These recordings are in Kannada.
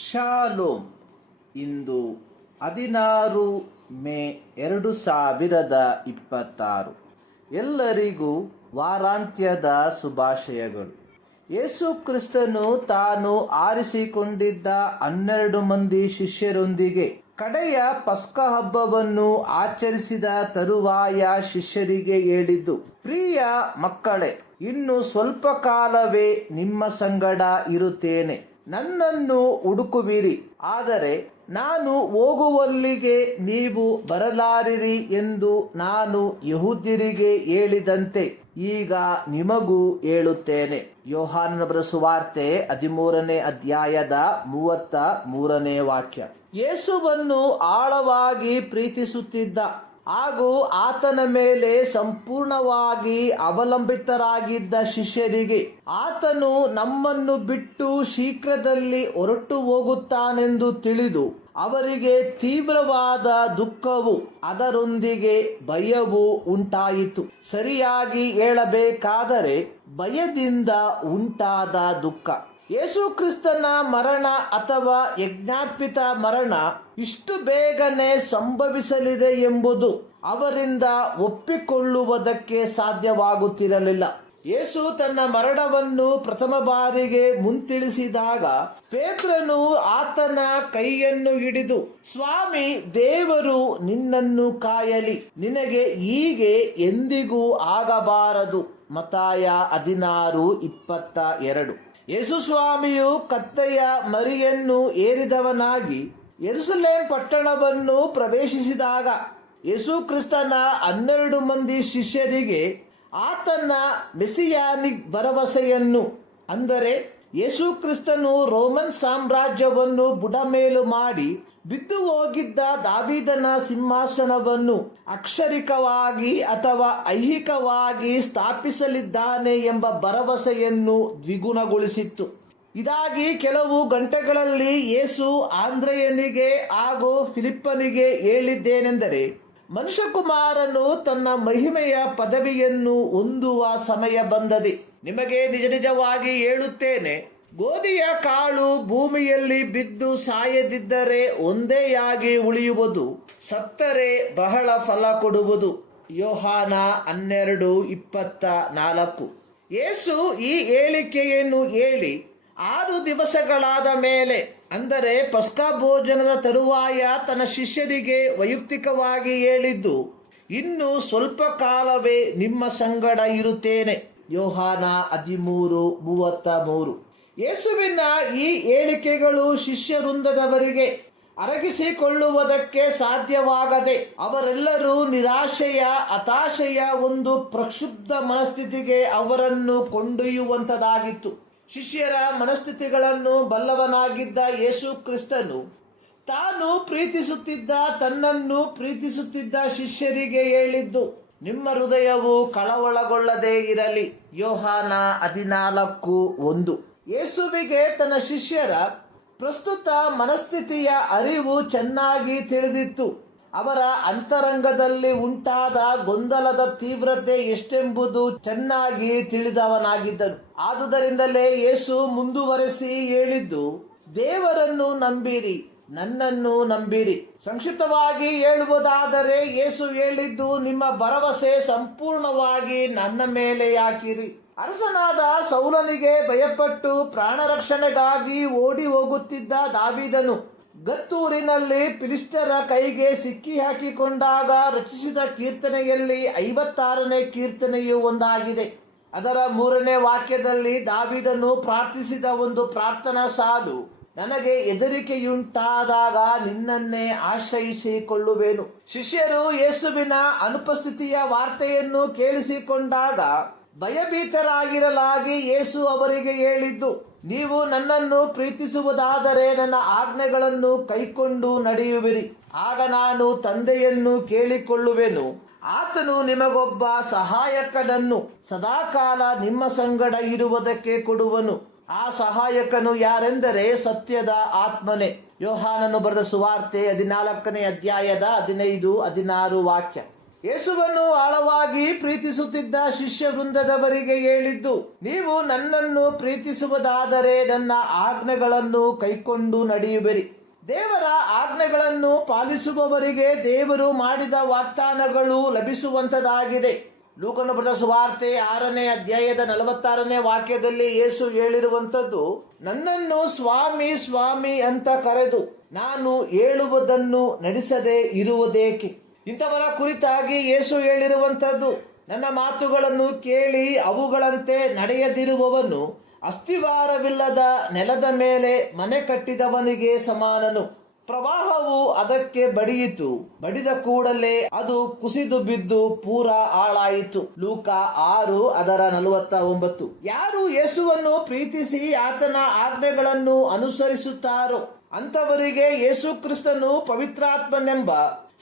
ಶಾಲೋಮ್. ಇಂದು 16 ಮೇ 2026. ಎಲ್ಲರಿಗೂ ವಾರಾಂತ್ಯದ ಶುಭಾಶಯಗಳು. ಯೇಸು ಕ್ರಿಸ್ತನು ತಾನು ಆರಿಸಿಕೊಂಡಿದ್ದ 12 ಮಂದಿ ಶಿಷ್ಯರೊಂದಿಗೆ ಕಡೆಯ ಪಸ್ಕ ಹಬ್ಬವನ್ನು ಆಚರಿಸಿದ ತರುವಾಯ ಶಿಷ್ಯರಿಗೆ ಹೇಳಿದ್ದು, ಪ್ರಿಯ ಮಕ್ಕಳೇ, ಇನ್ನು ಸ್ವಲ್ಪ ಕಾಲವೇ ನಿಮ್ಮ ಸಂಗಡ ಇರುತ್ತೇನೆ. ನನ್ನನ್ನು ಹುಡುಕುವಿರಿ, ಆದರೆ ನಾನು ಹೋಗುವಲ್ಲಿಗೆ ನೀವು ಬರಲಾರಿರಿ ಎಂದು ನಾನು ಯಹೂದ್ಯರಿಗೆ ಹೇಳಿದಂತೆ ಈಗ ನಿಮಗೂ ಹೇಳುತ್ತೇನೆ. ಯೋಹಾನನ ಬರೆದ ಸುವಾರ್ತೆ 13ನೇ ಅಧ್ಯಾಯದ 33ನೇ ವಾಕ್ಯ. ಯೇಸುವನ್ನು ಆಳವಾಗಿ ಪ್ರೀತಿಸುತ್ತಿದ್ದ ಹಾಗೂ ಆತನ ಮೇಲೆ ಸಂಪೂರ್ಣವಾಗಿ ಅವಲಂಬಿತರಾಗಿದ್ದ ಶಿಷ್ಯರಿಗೆ ಆತನು ನಮ್ಮನ್ನು ಬಿಟ್ಟು ಶೀಘ್ರದಲ್ಲಿ ಹೊರಟು ಹೋಗುತ್ತಾನೆಂದು ತಿಳಿದು ಅವರಿಗೆ ತೀವ್ರವಾದ ದುಃಖವು ಅದರೊಂದಿಗೆ ಭಯವೂ ಉಂಟಾಯಿತು. ಸರಿಯಾಗಿ ಹೇಳಬೇಕಾದರೆ ಭಯದಿಂದ ಉಂಟಾದ ದುಃಖ. ಯೇಸು ಕ್ರಿಸ್ತನ ಮರಣ ಅಥವಾ ಯಜ್ಞಾರ್ಪಿತ ಮರಣ ಇಷ್ಟು ಬೇಗನೆ ಸಂಭವಿಸಲಿದೆ ಎಂಬುದು ಅವರಿಂದ ಒಪ್ಪಿಕೊಳ್ಳುವುದಕ್ಕೆ ಸಾಧ್ಯವಾಗುತ್ತಿರಲಿಲ್ಲ. ಯೇಸು ತನ್ನ ಮರಣವನ್ನು ಪ್ರಥಮ ಬಾರಿಗೆ ಮುಂತಿಳಿಸಿದಾಗ ಪೇತ್ರನು ಆತನ ಕೈಯನ್ನು ಹಿಡಿದು, ಸ್ವಾಮಿ, ದೇವರು ನಿನ್ನನ್ನು ಕಾಯಲಿ, ನಿನಗೆ ಹೀಗೆ ಎಂದಿಗೂ ಆಗಬಾರದು. ಮತ್ತಾಯ 16:22. ಯೇಸು ಸ್ವಾಮಿಯು ಕತ್ತೆಯ ಮರಿಯನ್ನು ಏರಿದವನಾಗಿ ಯೆರೂಸಲೇಮ್ ಪಟ್ಟಣವನ್ನು ಪ್ರವೇಶಿಸಿದಾಗ ಯೇಸು ಕ್ರಿಸ್ತನ 12 ಮಂದಿ ಶಿಷ್ಯರಿಗೆ ಆತನ ಮೆಸಿಯಾನಿಕ್ ಭರವಸೆಯನ್ನು, ಅಂದರೆ ಯೇಸು ಕ್ರಿಸ್ತನು ರೋಮನ್ ಸಾಮ್ರಾಜ್ಯವನ್ನು ಬುಡಮೇಲು ಮಾಡಿ ಬಿದ್ದು ಹೋಗಿದ್ದ ದಾವೀದನ ಸಿಂಹಾಸನವನ್ನು ಅಕ್ಷರಿಕವಾಗಿ ಅಥವಾ ಐಹಿಕವಾಗಿ ಸ್ಥಾಪಿಸಲಿದ್ದಾನೆ ಎಂಬ ಭರವಸೆಯನ್ನು ದ್ವಿಗುಣಗೊಳಿಸಿತ್ತು. ಇದಾಗಿ ಕೆಲವು ಗಂಟೆಗಳಲ್ಲಿ ಯೇಸು ಆಂದ್ರೆಯನಿಗೆ ಹಾಗೂ ಫಿಲಿಪ್ಪನಿಗೆ ಹೇಳಿದ್ದೇನೆಂದರೆ, ಮನುಷ್ಯಕುಮಾರನು ತನ್ನ ಮಹಿಮೆಯ ಪದವಿಯನ್ನು ಹೊಂದುವ ಸಮಯ ಬಂದದೆ. ನಿಮಗೆ ನಿಜ ನಿಜವಾಗಿ ಹೇಳುತ್ತೇನೆ, ಗೋಧಿಯ ಕಾಳು ಭೂಮಿಯಲ್ಲಿ ಬಿದ್ದು ಸಾಯದಿದ್ದರೆ ಒಂದೇಯಾಗಿ ಉಳಿಯುವುದು, ಸತ್ತರೆ ಬಹಳ ಫಲ ಕೊಡುವುದು. ಯೋಹಾನ 12:24. ಯೇಸು ಈ ಹೇಳಿಕೆಯನ್ನು ಹೇಳಿ 6 ದಿವಸಗಳಾದ ಮೇಲೆ, ಅಂದರೆ ಪಸ್ಕ ಭೋಜನದ ತರುವಾಯ ತನ್ನ ಶಿಷ್ಯರಿಗೆ ವೈಯಕ್ತಿಕವಾಗಿ ಹೇಳಿದ್ದು, ಇನ್ನು ಸ್ವಲ್ಪ ಕಾಲವೇ ನಿಮ್ಮ ಸಂಗಡ ಇರುತ್ತೇನೆ. ಯೋಹಾನ 13:33. ಯೇಸುವಿನ ಈ ಹೇಳಿಕೆಗಳು ಶಿಷ್ಯವೃಂದದವರಿಗೆ ಅರಗಿಸಿಕೊಳ್ಳುವುದಕ್ಕೆ ಸಾಧ್ಯವಾಗದೆ ಅವರೆಲ್ಲರೂ ನಿರಾಶೆಯ, ಹತಾಶೆಯ ಒಂದು ಪ್ರಕ್ಷುಬ್ಧ ಮನಸ್ಥಿತಿಗೆ ಅವರನ್ನು ಕೊಂಡೊಯ್ಯುವಂತದಾಗಿತ್ತು. ಶಿಷ್ಯರ ಮನಸ್ಥಿತಿಗಳನ್ನು ಬಲ್ಲವನಾಗಿದ್ದ ಯೇಸು ಕ್ರಿಸ್ತನು ತಾನು ಪ್ರೀತಿಸುತ್ತಿದ್ದ, ತನ್ನನ್ನು ಪ್ರೀತಿಸುತ್ತಿದ್ದ ಶಿಷ್ಯರಿಗೆ ಹೇಳಿದ್ದು, ನಿಮ್ಮ ಹೃದಯವು ಕಳವಳಗೊಳ್ಳದೆ ಇರಲಿ. ಯೋಹಾನ 14:1. ಯೇಸುವಿಗೆ ತನ್ನ ಶಿಷ್ಯರ ಪ್ರಸ್ತುತ ಮನಸ್ಥಿತಿಯ ಅರಿವು ಚೆನ್ನಾಗಿ ತಿಳಿದಿತ್ತು. ಅವರ ಅಂತರಂಗದಲ್ಲಿ ಉಂಟಾದ ಗೊಂದಲದ ತೀವ್ರತೆ ಎಷ್ಟೆಂಬುದು ಚೆನ್ನಾಗಿ ತಿಳಿದವನಾಗಿದ್ದನು. ಆದುದರಿಂದಲೇ ಯೇಸು ಮುಂದುವರೆಸಿ ಹೇಳಿದ್ದು, ದೇವರನ್ನು ನಂಬಿರಿ, ನನ್ನನ್ನು ನಂಬಿರಿ. ಸಂಕ್ಷಿಪ್ತವಾಗಿ ಹೇಳುವುದಾದರೆ ಯೇಸು ಹೇಳಿದ್ದು, ನಿಮ್ಮ ಭರವಸೆ ಸಂಪೂರ್ಣವಾಗಿ ನನ್ನ ಮೇಲೆ ಹಾಕಿರಿ. ಅರಸನಾದ ಸೌಲನಿಗೆ ಭಯಪಟ್ಟು ಪ್ರಾಣ ರಕ್ಷಣೆಗಾಗಿ ಓಡಿ ಹೋಗುತ್ತಿದ್ದ ದಾವೀದನು ಗತ್ತೂರಿನಲ್ಲಿ ಫಿಲಿಷ್ಟಿಯರ ಕೈಗೆ ಸಿಕ್ಕಿ ಹಾಕಿಕೊಂಡಾಗ ರಚಿಸಿದ ಕೀರ್ತನೆಯಲ್ಲಿ 56ನೇ ಕೀರ್ತನೆಯು ಒಂದಾಗಿದೆ. ಅದರ 3ನೇ ವಾಕ್ಯದಲ್ಲಿ ದಾವೀದನು ಪ್ರಾರ್ಥಿಸಿದ ಒಂದು ಪ್ರಾರ್ಥನಾ ಸಾಲು, ನನಗೆ ಹೆದರಿಕೆಯುಂಟಾದಾಗ ನಿನ್ನನ್ನೇ ಆಶ್ರಯಿಸಿಕೊಳ್ಳುವೆನು. ಶಿಷ್ಯರು ಯೇಸುವಿನ ಅನುಪಸ್ಥಿತಿಯ ವಾರ್ತೆಯನ್ನು ಕೇಳಿಸಿಕೊಂಡಾಗ ಭಯಭೀತರಾಗಿರಲಾಗಿ ಯೇಸು ಅವರಿಗೆ ಹೇಳಿದ್ದು, ನೀವು ನನ್ನನ್ನು ಪ್ರೀತಿಸುವುದಾದರೆ ನನ್ನ ಆಜ್ಞೆಗಳನ್ನು ಕೈಕೊಂಡು ನಡೆಯುವಿರಿ. ಆಗ ನಾನು ತಂದೆಯನ್ನು ಕೇಳಿಕೊಳ್ಳುವೆನು, ಆತನು ನಿಮಗೊಬ್ಬ ಸಹಾಯಕನನ್ನು ಸದಾಕಾಲ ನಿಮ್ಮ ಸಂಗಡ ಇರುವುದಕ್ಕೆ ಕೊಡುವನು. ಆ ಸಹಾಯಕನು ಯಾರೆಂದರೆ ಸತ್ಯದ ಆತ್ಮನೇ. ಯೋಹಾನನು ಬರೆದ ಸುವಾರ್ತೆ 14ನೇ ಅಧ್ಯಾಯದ 15-16 ವಾಕ್ಯ. ಯೇಸುವನ್ನು ಆಳವಾಗಿ ಪ್ರೀತಿಸುತ್ತಿದ್ದ ಶಿಷ್ಯ ವೃಂದದವರಿಗೆ ಹೇಳಿದ್ದು, ನೀವು ನನ್ನನ್ನು ಪ್ರೀತಿಸುವುದಾದರೆ ನನ್ನ ಆಜ್ಞೆಗಳನ್ನು ಕೈಕೊಂಡು ನಡೆಯುವಿರಿ. ದೇವರ ಆಜ್ಞೆಗಳನ್ನು ಪಾಲಿಸುವವರಿಗೆ ದೇವರು ಮಾಡಿದ ವಾಗ್ದಾನಗಳು ಲಭಿಸುವಂತದಾಗಿದೆ. ಲೂಕನ ಬರೆದ ಸುವಾರ್ತೆ 6ನೇ ಅಧ್ಯಾಯದ 46ನೇ ವಾಕ್ಯದಲ್ಲಿ ಯೇಸು ಹೇಳಿರುವಂತದ್ದು, ನನ್ನನ್ನು ಸ್ವಾಮಿ ಸ್ವಾಮಿ ಅಂತ ಕರೆದು ನಾನು ಹೇಳುವುದನ್ನು ನಡೆಸದೆ ಇರುವುದೇಕೆ? ಇಂಥವರ ಕುರಿತಾಗಿ ಯೇಸು ಹೇಳಿರುವಂತದ್ದು, ನನ್ನ ಮಾತುಗಳನ್ನು ಕೇಳಿ ಅವುಗಳಂತೆ ನಡೆಯದಿರುವವನು ಅಸ್ತಿವಾರವಿಲ್ಲದ ನೆಲದ ಮೇಲೆ ಮನೆ ಕಟ್ಟಿದವನಿಗೆ ಸಮಾನನು. ಪ್ರವಾಹವು ಅದಕ್ಕೆ ಬಡಿಯಿತು, ಬಡಿದ ಕೂಡಲೇ ಅದು ಕುಸಿದು ಬಿದ್ದು ಪೂರ ಹಾಳಾಯಿತು. ಲೂಕ 6:49. ಯಾರು ಯೇಸುವನ್ನು ಪ್ರೀತಿಸಿ ಆತನ ಆಜ್ಞೆಗಳನ್ನು ಅನುಸರಿಸುತ್ತಾರೋ ಅಂತವರಿಗೆ ಯೇಸು ಕ್ರಿಸ್ತನು ಪವಿತ್ರಾತ್ಮನೆಂಬ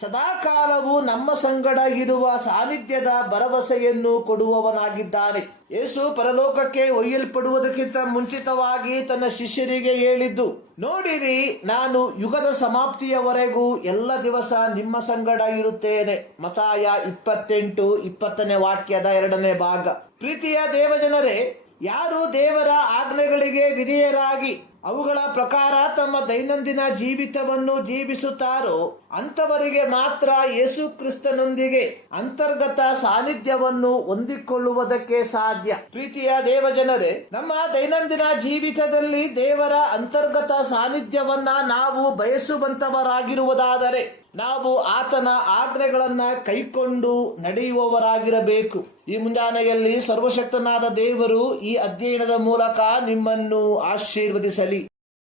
ಸದಾಕಾಲವು ನಮ್ಮ ಸಂಗಡ ಇರುವ ಸಾನ್ನಿಧ್ಯದ ಭರವಸೆಯನ್ನು ಕೊಡುವವನಾಗಿದ್ದಾನೆ. ಯೇಸು ಪರಲೋಕಕ್ಕೆ ಒಯ್ಯಲ್ಪಡುವುದಕ್ಕಿಂತ ಮುಂಚಿತವಾಗಿ ತನ್ನ ಶಿಷ್ಯರಿಗೆ ಹೇಳಿದ್ದು, ನೋಡಿರಿ, ನಾನು ಯುಗದ ಸಮಾಪ್ತಿಯವರೆಗೂ ಎಲ್ಲ ದಿವಸ ನಿಮ್ಮ ಸಂಗಡ ಇರುತ್ತೇನೆ. ಮತ್ತಾಯ 28:20ನೇ ವಾಕ್ಯದ 2ನೇ ಭಾಗ. ಪ್ರೀತಿಯ ದೇವಜನರೇ, ಯಾರು ದೇವರ ಆಜ್ಞೆಗಳಿಗೆ ವಿಧೇಯರಾಗಿ ಅವುಗಳ ಪ್ರಕಾರ ತಮ್ಮ ದೈನಂದಿನ ಜೀವಿತವನ್ನು ಜೀವಿಸುತ್ತಾರೋ ಅಂತವರಿಗೆ ಮಾತ್ರ ಯೇಸು ಕ್ರಿಸ್ತನೊಂದಿಗೆ ಅಂತರ್ಗತ ಸಾನ್ನಿಧ್ಯವನ್ನು ಹೊಂದಿಕೊಳ್ಳುವುದಕ್ಕೆ ಸಾಧ್ಯ. ಪ್ರೀತಿಯ ದೇವಜನರೇ, ನಮ್ಮ ದೈನಂದಿನ ಜೀವಿತದಲ್ಲಿ ದೇವರ ಅಂತರ್ಗತ ಸಾನ್ನಿಧ್ಯವನ್ನ ನಾವು ಬಯಸುವಂತವರಾಗಿರುವುದಾದರೆ ನಾವು ಆತನ ಆಜ್ಞೆಗಳನ್ನ ಕೈಕೊಂಡು ನಡೆಯುವವರಾಗಿರಬೇಕು. ಈ ಮುಂಜಾನೆಯಲ್ಲಿ ಸರ್ವಶಕ್ತನಾದ ದೇವರು ಈ ಅಧ್ಯಯನದ ಮೂಲಕ ನಿಮ್ಮನ್ನು ಆಶೀರ್ವದಿಸಲಿ.